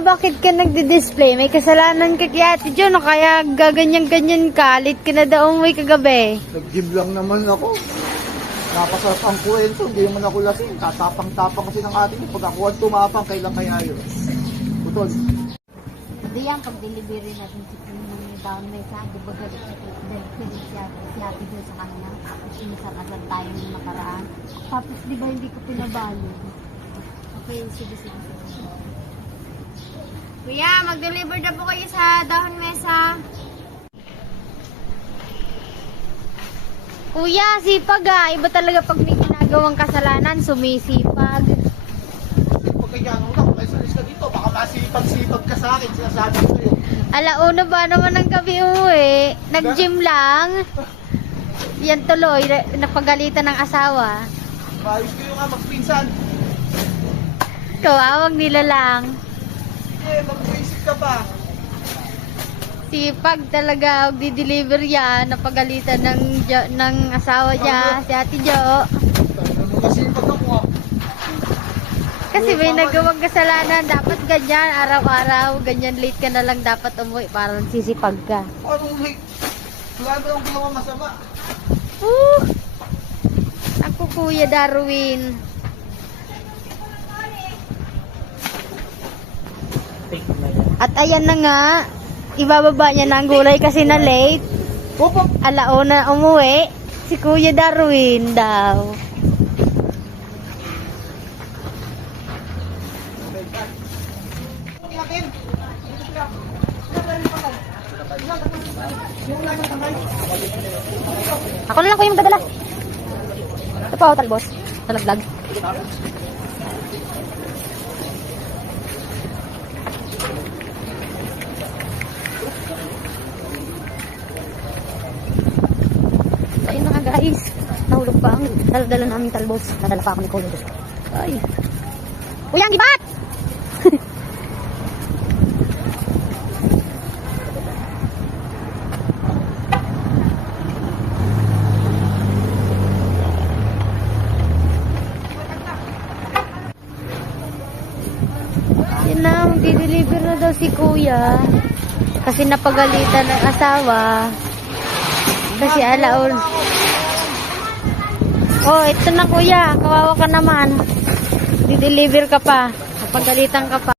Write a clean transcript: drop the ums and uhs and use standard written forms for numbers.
bakit ka nagdi-display? May kasalanan ka kay Ate Jo, no? Kaya gaganyan-ganyan ka. Late ka na daw umuwi kagabi. Nag-gym lang naman ako. Napasarap ang kwento, hindi naman ako lasing. Tatapang-tapang kasi ng ating pag ako ang tumapang, kailan kaya yun? Putol. Hindi yan, pag-delivery natin si Pinong ni Down may sa di ba galit si Ate Jo sa kanya. Tapos inisakasan tayo ng nakaraan. Tapos di ba hindi ko pinabalo? Okay, sige. Kuya, mag-deliver na po kayo sa dahon mesa. Kuya, sipag ah. Iba talaga pag may ginagawang kasalanan, sumisipag. Pag kaya nung lang, may salis ka dito, baka masipag-sipag ka sa akin, sinasabi ko sa'yo. Alauna ba naman ng gabi uwi? Nag-gym lang. Yan tuloy, napagalitan ng asawa. Maayos kayo nga magpinsan. Kawawag nila lang. Mag-visit ka pa. Sipag talaga, di-deliver yan. Napagalitan ng asawa niya, si Ate Jo. Masipag ako ah. Kasi may nagawang kasalanan. Dapat ganyan, araw-araw. Ganyan, late ka na lang dapat umuwi. Parang sisipag ka. Anong may... Wala ba akong ginawa masama? Ako, Kuya Darwin. At ayan na nga, ibababa niya na ang gulay kasi na late. Opo! Alauna umuwi, si Kuya Darwin daw. Ako na lang ko yung magdadala. Ito po, talbos. Talaglag. Ayun na nga guys. Nahulog pa ang dala naming talbos. Nadala pa ako ni Kuya. Ay. Kuya, ang gibat! Yan na, magdi-deliver na daw si Kuya. Kasi napagalitan ng asawa. Kasi alaon. Oh, ito na Kuya. Kawawa ka naman. Di-deliver ka pa. Napagalitan ka pa.